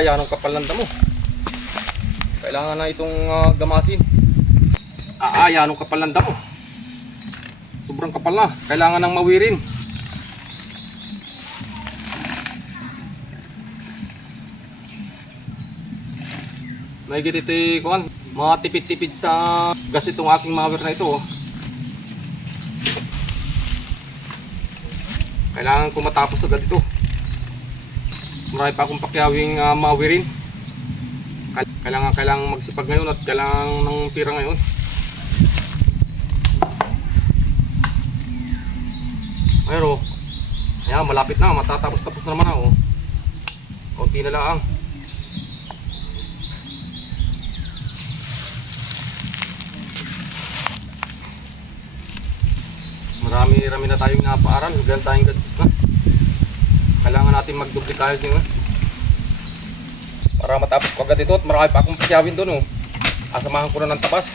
Yan ang kapal ng damo. Kailangan na itong gamasin. Yan ang kapal ng damo. Sobrang kapal na. Kailangan nang mawirin. Mahigit ito kuhan, mga tipid-tipid sa gas itong aking mower na ito. Kailangan ko matapos agad ito. Marami pa akong pakyawing mawirin. Kailangan magsipag ngayon at kailangan ng pira ngayon. Pero ayan, malapit na, matatapos-tapos na naman ako. Konti na lang. Marami na tayong napaaral, ganyan tayong gastos na. Kailangan natin magduplicate yun para matapos ko agad ito at marami pa akong pasyawin doon. Asamahan ko na ng tabas.